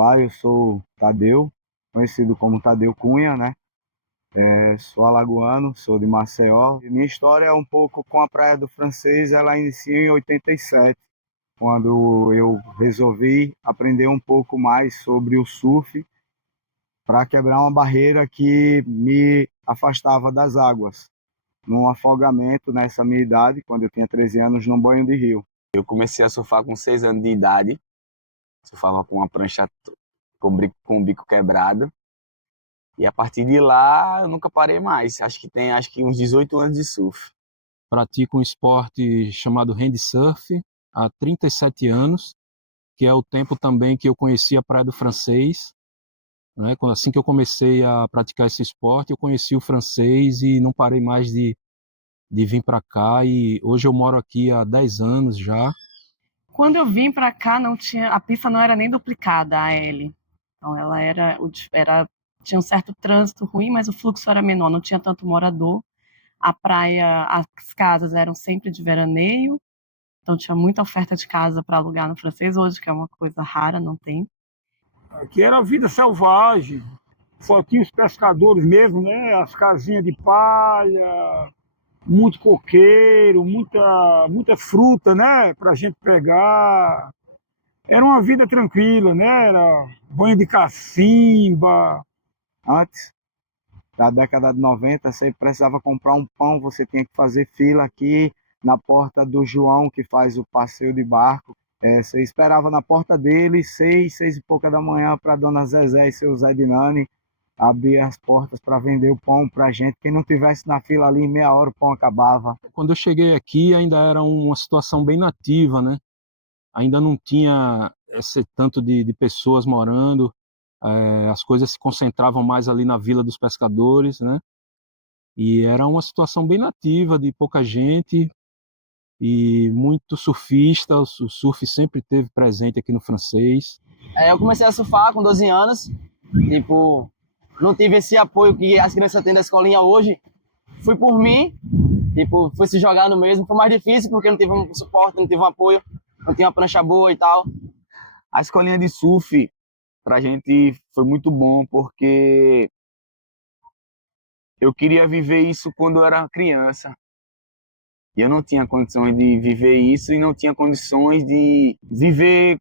Olá, eu sou Tadeu, conhecido como Tadeu Cunha, né? Sou alagoano, sou de Maceió. E minha história é um pouco com a Praia do Francês, ela inicia em 87, quando eu resolvi aprender um pouco mais sobre o surf para quebrar uma barreira que me afastava das águas, num afogamento nessa minha idade, quando eu tinha 13 anos, num banho de rio. Eu comecei a surfar com 6 anos de idade, surfava com uma prancha com o bico quebrado. E a partir de lá eu nunca parei mais. Acho que uns 18 anos de surf. Pratico um esporte chamado handsurf há 37 anos, que é o tempo também que eu conheci a Praia do Francês. Né? Assim que eu comecei a praticar esse esporte, eu conheci o francês e não parei mais de vir para cá. E hoje eu moro aqui há 10 anos já. Quando eu vim para cá, a pista não era nem duplicada, a L. Então ela tinha um certo trânsito ruim, mas o fluxo era menor, não tinha tanto morador. A praia, as casas eram sempre de veraneio, então tinha muita oferta de casa para alugar no Francês, hoje que é uma coisa rara, não tem. Aqui era vida selvagem, só tinha os pescadores mesmo, né? As casinhas de palha, muito coqueiro, muita fruta, né? Pra gente pegar. Era uma vida tranquila, né? Era banho de cacimba. Antes da década de 90, você precisava comprar um pão, você tinha que fazer fila aqui na porta do João, que faz o passeio de barco. Você esperava na porta dele, 6 e pouca da manhã, para dona Zezé e seu Zé Dinani abrir as portas para vender o pão para a gente. Quem não tivesse na fila ali, em meia hora o pão acabava. Quando eu cheguei aqui, ainda era uma situação bem nativa, né? Ainda não tinha esse tanto de pessoas morando, as coisas se concentravam mais ali na Vila dos Pescadores, né? E era uma situação bem nativa, de pouca gente e muito surfista. O surf sempre esteve presente aqui no Francês. Eu comecei a surfar com 12 anos, tipo, não tive esse apoio que as crianças têm da escolinha hoje. Fui por mim, tipo, fui se jogar no mesmo. Foi mais difícil porque não tive um suporte, não tive um apoio, não tinha uma prancha boa e tal. A escolinha de surf pra gente foi muito bom porque eu queria viver isso quando eu era criança. E eu não tinha condições de viver isso e não tinha condições de viver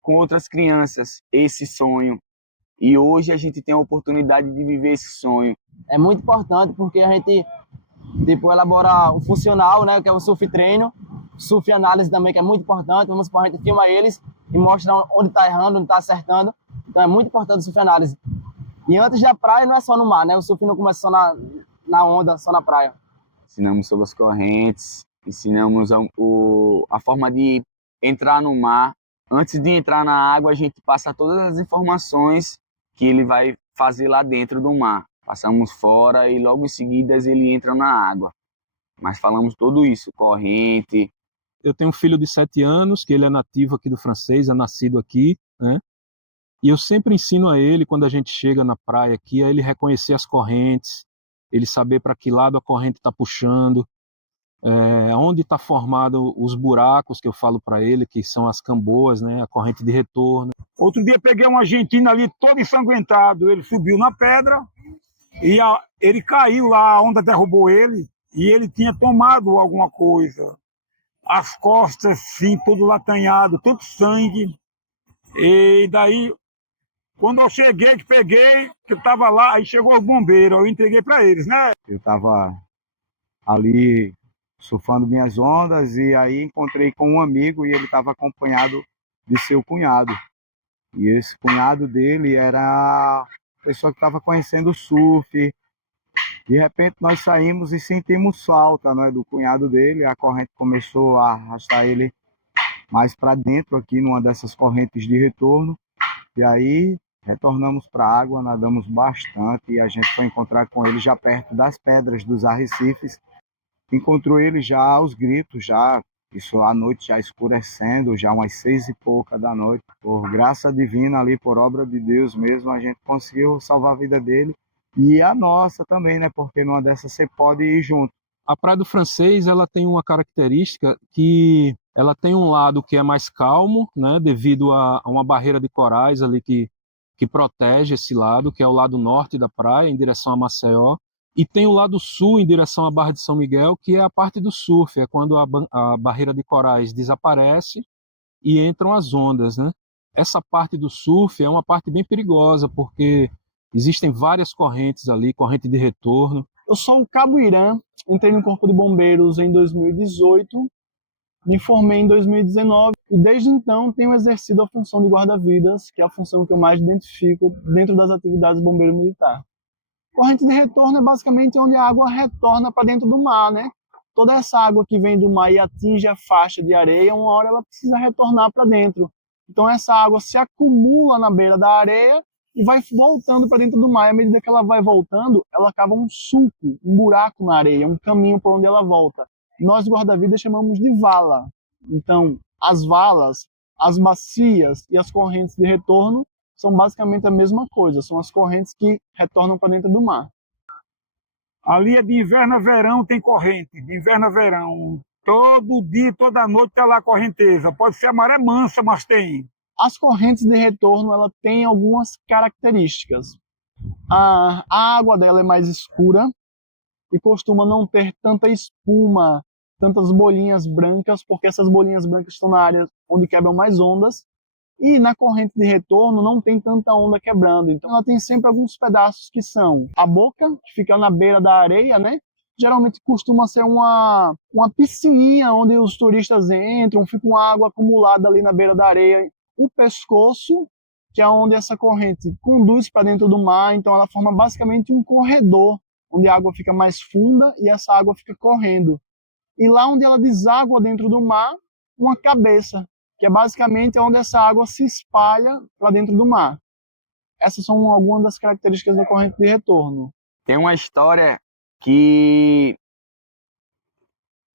com outras crianças esse sonho. E hoje a gente tem a oportunidade de viver esse sonho. É muito importante porque a gente, tipo, elabora o funcional, né, que é o surf treino, surf análise também, que é muito importante. Vamos supor, a gente filma eles e mostra onde está errando, onde está acertando. Então é muito importante o surf análise. E antes da praia não é só no mar, né? O surf não começa só na onda, só na praia. Ensinamos sobre as correntes, ensinamos a forma de entrar no mar. Antes de entrar na água, a gente passa todas as informações que ele vai fazer lá dentro do mar. Passamos fora e logo em seguida ele entra na água. Mas falamos tudo isso, corrente. Eu tenho um filho de 7 anos, que ele é nativo aqui do Francês, é nascido aqui, né? E eu sempre ensino a ele, quando a gente chega na praia aqui, a ele reconhecer as correntes, ele saber para que lado a corrente está puxando, onde está formado os buracos, que eu falo para ele, que são as camboas, né? A corrente de retorno. Outro dia peguei um argentino ali todo ensanguentado, ele subiu na pedra e ele caiu lá, a onda derrubou ele e ele tinha tomado alguma coisa. As costas, sim, todo latanhado, todo sangue. E daí, quando eu cheguei, que peguei, que eu estava lá, aí chegou os bombeiros, eu entreguei para eles, né? Eu estava ali surfando minhas ondas e aí encontrei com um amigo e ele estava acompanhado de seu cunhado. E esse cunhado dele era a pessoa que estava conhecendo o surf. De repente nós saímos e sentimos falta, né, do cunhado dele. A corrente começou a arrastar ele mais para dentro aqui numa dessas correntes de retorno. E aí retornamos para a água, nadamos bastante e a gente foi encontrar com ele já perto das pedras dos arrecifes. Encontrou ele já aos gritos, já isso à noite já escurecendo, já umas 6 e pouca da noite. Por graça divina ali, por obra de Deus mesmo, a gente conseguiu salvar a vida dele e a nossa também, né? Porque numa dessas você pode ir junto. A Praia do Francês, ela tem uma característica que Ela tem um lado que é mais calmo, né, devido a uma barreira de corais ali que protege esse lado, que é o lado norte da praia, em direção a Maceió. E tem o lado sul, em direção à Barra de São Miguel, que é a parte do surf, é quando a barreira de corais desaparece e entram as ondas, né? Essa parte do surf é uma parte bem perigosa, porque existem várias correntes ali, corrente de retorno. Eu sou o Cabo Irã, entrei no Corpo de Bombeiros em 2018, me formei em 2019 e desde então tenho exercido a função de guarda-vidas, que é a função que eu mais identifico dentro das atividades do bombeiro militar. Corrente de retorno é basicamente onde a água retorna para dentro do mar, né? Toda essa água que vem do mar e atinge a faixa de areia, uma hora ela precisa retornar para dentro. Então essa água se acumula na beira da areia e vai voltando para dentro do mar. E à medida que ela vai voltando, ela cava um sulco, um buraco na areia, um caminho por onde ela volta. Nós guarda-vidas chamamos de vala. Então, as valas, as bacias e as correntes de retorno são basicamente a mesma coisa, são as correntes que retornam para dentro do mar. Ali é de inverno a verão, tem corrente, de inverno a verão. Todo dia, toda noite tem lá a correnteza. Pode ser a maré mansa, mas tem. As correntes de retorno, ela tem algumas características. A água dela é mais escura e costuma não ter tanta espuma, tantas bolinhas brancas, porque essas bolinhas brancas estão na área onde quebram mais ondas. E na corrente de retorno não tem tanta onda quebrando. Então ela tem sempre alguns pedaços que são a boca, que fica na beira da areia, né? Geralmente costuma ser uma piscininha onde os turistas entram, fica uma água acumulada ali na beira da areia. O pescoço, que é onde essa corrente conduz para dentro do mar, então ela forma basicamente um corredor, onde a água fica mais funda e essa água fica correndo. E lá onde ela deságua dentro do mar, uma cabeça, que é basicamente onde essa água se espalha para dentro do mar. Essas são algumas das características da corrente de retorno. Tem uma história que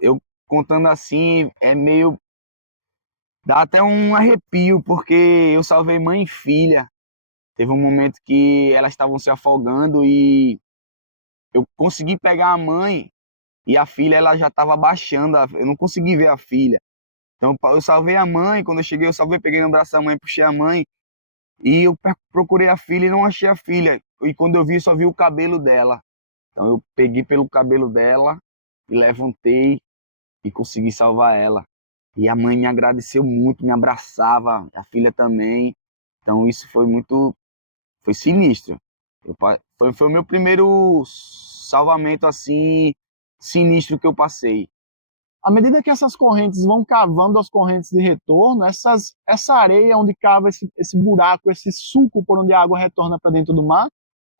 eu contando assim é meio... dá até um arrepio, porque eu salvei mãe e filha. Teve um momento que elas estavam se afogando e eu consegui pegar a mãe e a filha ela já estava baixando, eu não consegui ver a filha. Então eu salvei a mãe, quando eu cheguei eu salvei, peguei no braço da mãe, puxei a mãe e eu procurei a filha e não achei a filha. E quando eu vi, só vi o cabelo dela. Então eu peguei pelo cabelo dela e levantei e consegui salvar ela. E a mãe me agradeceu muito, me abraçava, a filha também. Então isso foi sinistro. Foi o meu primeiro salvamento assim sinistro que eu passei. À medida que essas correntes vão cavando as correntes de retorno, essa areia onde cava esse buraco, esse sulco por onde a água retorna para dentro do mar,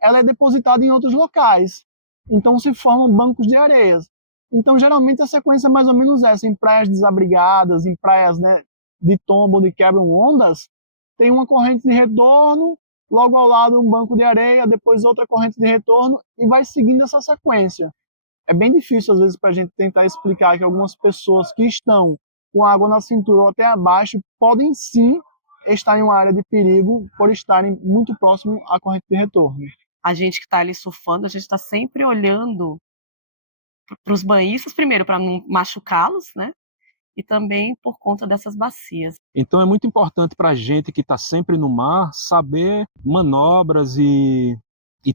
ela é depositada em outros locais. Então se formam bancos de areias. Então geralmente a sequência é mais ou menos essa, em praias desabrigadas, em praias, né, de tombo onde quebram ondas, tem uma corrente de retorno, logo ao lado um banco de areia, depois outra corrente de retorno e vai seguindo essa sequência. É bem difícil, às vezes, para a gente tentar explicar que algumas pessoas que estão com água na cintura ou até abaixo podem sim estar em uma área de perigo por estarem muito próximo à corrente de retorno. A gente que está ali surfando, a gente está sempre olhando para os banhistas, primeiro, para não machucá-los, né? E também por conta dessas bacias. Então é muito importante para a gente que está sempre no mar saber manobras e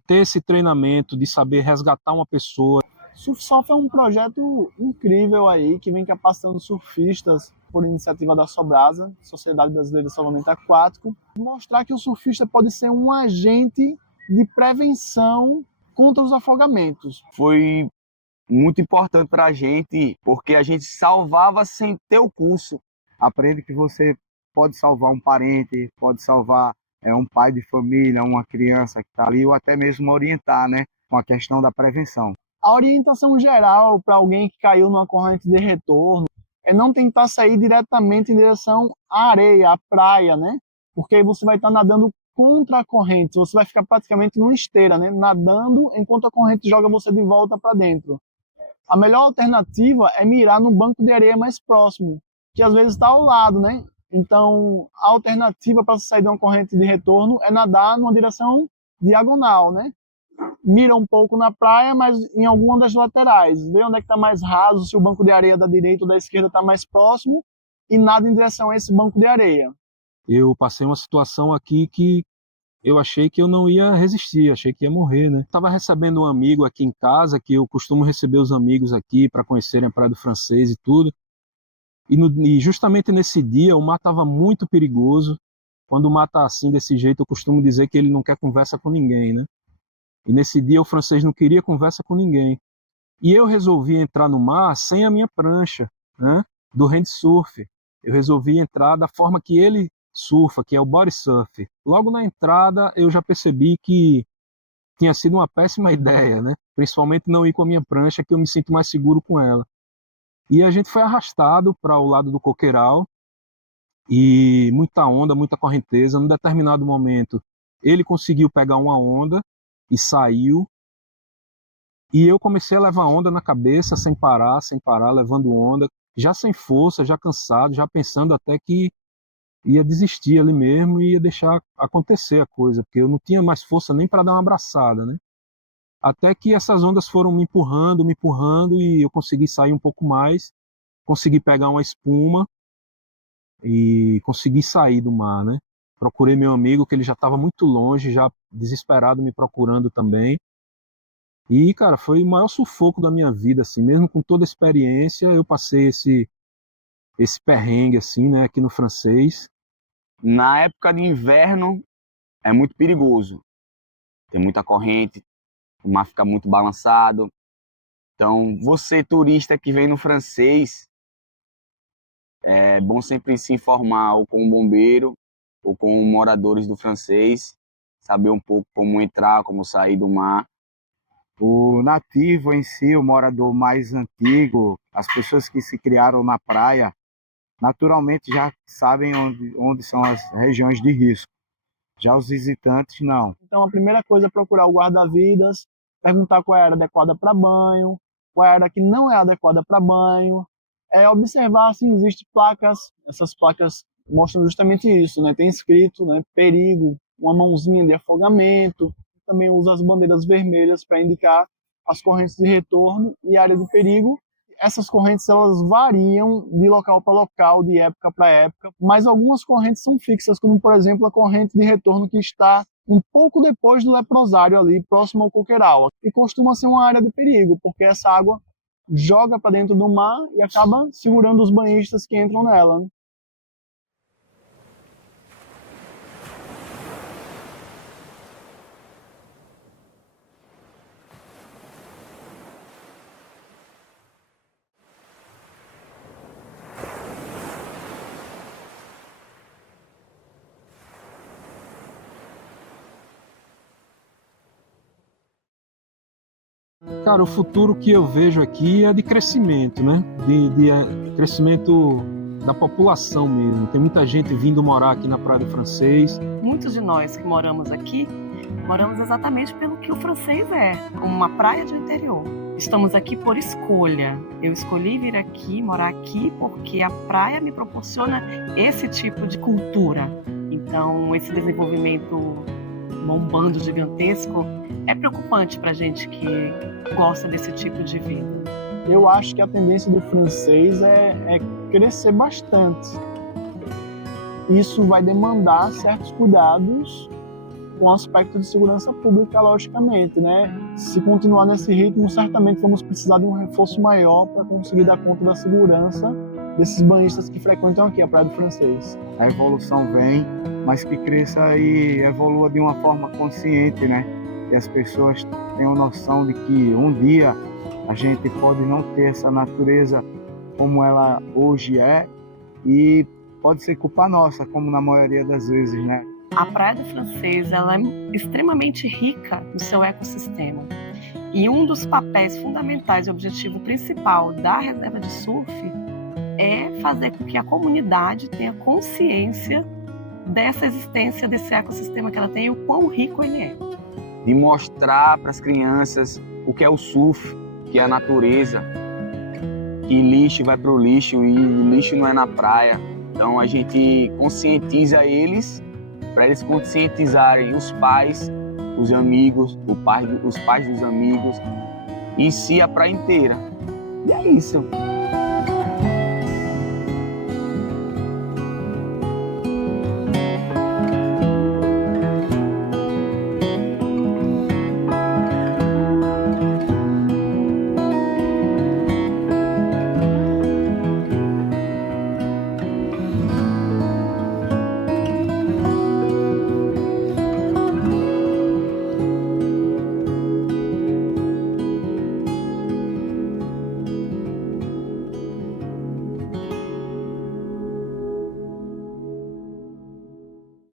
ter esse treinamento de saber resgatar uma pessoa. Surfsoft é um projeto incrível aí, que vem capacitando surfistas por iniciativa da Sobrasa, Sociedade Brasileira de Salvamento Aquático, mostrar que o surfista pode ser um agente de prevenção contra os afogamentos. Foi muito importante para a gente, porque a gente salvava sem ter o curso. Aprende que você pode salvar um parente, pode salvar um pai de família, uma criança que está ali, ou até mesmo orientar, né, com a questão da prevenção. A orientação geral para alguém que caiu numa corrente de retorno é não tentar sair diretamente em direção à areia, à praia, né? Porque aí você vai estar nadando contra a corrente, você vai ficar praticamente numa esteira, né? Nadando enquanto a corrente joga você de volta para dentro. A melhor alternativa é mirar no banco de areia mais próximo, que às vezes está ao lado, né? Então, a alternativa para sair de uma corrente de retorno é nadar numa direção diagonal, né? Mira um pouco na praia, mas em alguma das laterais. Vê onde é que está mais raso, se o banco de areia da direita ou da esquerda está mais próximo e nada em direção a esse banco de areia. Eu passei uma situação aqui que eu achei que eu não ia resistir, achei que ia morrer, né? Estava recebendo um amigo aqui em casa, que eu costumo receber os amigos aqui para conhecerem a Praia do Francês e tudo. E justamente nesse dia o mar estava muito perigoso. Quando o mar está assim, desse jeito, eu costumo dizer que ele não quer conversa com ninguém, né? E nesse dia o francês não queria conversa com ninguém. E eu resolvi entrar no mar sem a minha prancha, né? Do handsurf. Eu resolvi entrar da forma que ele surfa, que é o body surf. Logo na entrada eu já percebi que tinha sido uma péssima ideia, né? Principalmente não ir com a minha prancha, que eu me sinto mais seguro com ela. E a gente foi arrastado para o lado do coqueiral e muita onda, muita correnteza. Num determinado momento ele conseguiu pegar uma onda e saiu. E eu comecei a levar onda na cabeça, sem parar, levando onda, já sem força, já cansado, já pensando até que ia desistir ali mesmo e ia deixar acontecer a coisa, porque eu não tinha mais força nem para dar uma abraçada, né? Até que essas ondas foram me empurrando, e eu consegui sair um pouco mais, consegui pegar uma espuma e consegui sair do mar, né? Procurei meu amigo, que ele já estava muito longe, já desesperado, me procurando também. E, cara, foi o maior sufoco da minha vida, assim, mesmo com toda a experiência, eu passei esse perrengue, assim, né, aqui no Francês. Na época de inverno é muito perigoso. Tem muita corrente, o mar fica muito balançado. Então, você turista que vem no Francês, é bom sempre se informar ou com o bombeiro ou com moradores do Francês, saber um pouco como entrar, como sair do mar. O nativo em si, o morador mais antigo, as pessoas que se criaram na praia, naturalmente já sabem onde são as regiões de risco. Já os visitantes, não. Então, a primeira coisa é procurar o guarda-vidas, perguntar qual é a área adequada para banho, qual é a área que não é adequada para banho, observar se existem placas. Essas placas mostram justamente isso, né? Tem escrito, né, perigo, uma mãozinha de afogamento. Também usa as bandeiras vermelhas para indicar as correntes de retorno e área de perigo. Essas correntes elas variam de local para local, de época para época, mas algumas correntes são fixas, como por exemplo a corrente de retorno que está um pouco depois do leprosário ali, próximo ao coqueiral, e costuma ser uma área de perigo, porque essa água joga para dentro do mar e acaba segurando os banhistas que entram nela, né? Cara, o futuro que eu vejo aqui é de crescimento, né? De crescimento da população mesmo. Tem muita gente vindo morar aqui na Praia do Francês. Muitos de nós que moramos aqui, moramos exatamente pelo que o Francês é, como uma praia de interior. Estamos aqui por escolha. Eu escolhi vir aqui, morar aqui, porque a praia me proporciona esse tipo de cultura. Então, esse desenvolvimento bombando gigantesco é preocupante para a gente que gosta desse tipo de vida. Eu acho que a tendência do Francês é crescer bastante. Isso vai demandar certos cuidados com o aspecto de segurança pública, logicamente, né? Se continuar nesse ritmo, certamente vamos precisar de um reforço maior para conseguir dar conta da segurança desses banhistas que frequentam aqui a Praia do Francês. A evolução vem, mas que cresça e evolua de uma forma consciente, né? Que as pessoas tenham noção de que um dia a gente pode não ter essa natureza como ela hoje é e pode ser culpa nossa, como na maioria das vezes, né? A Praia do Francês ela é extremamente rica no seu ecossistema. E um dos papéis fundamentais e objetivo principal da reserva de surf é fazer com que a comunidade tenha consciência dessa existência, desse ecossistema que ela tem e o quão rico ele é. De mostrar para as crianças o que é o surf, que é a natureza, que lixo vai para o lixo e lixo não é na praia. Então a gente conscientiza eles, para eles conscientizarem os pais, os amigos, os pais dos amigos, e em si a praia inteira. E é isso.